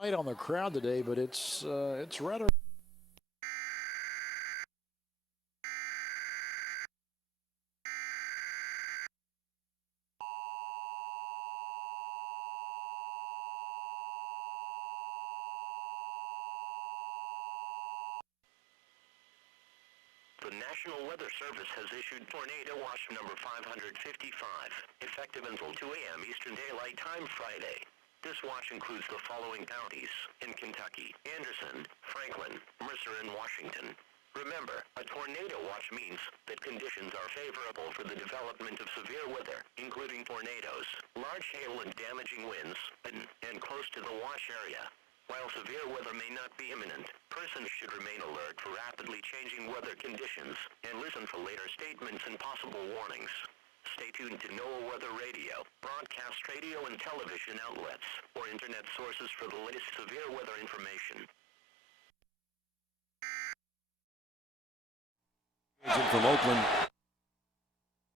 Light on the crowd today, but it's rather. The National Weather Service has issued Tornado Watch number 555, effective until 2 a.m. Eastern Daylight Time Friday. This watch includes the following counties in Kentucky: Anderson, Franklin, Mercer, and Washington. Remember, a tornado watch means that conditions are favorable for the development of severe weather, including tornadoes, large hail and damaging winds, and close to the watch area. While severe weather may not be imminent, persons should remain alert for rapidly changing weather conditions and listen for later statements and possible warnings. Stay tuned to NOAA Weather Radio, broadcast radio and television outlets, or internet sources for the latest severe weather information. From Oakland.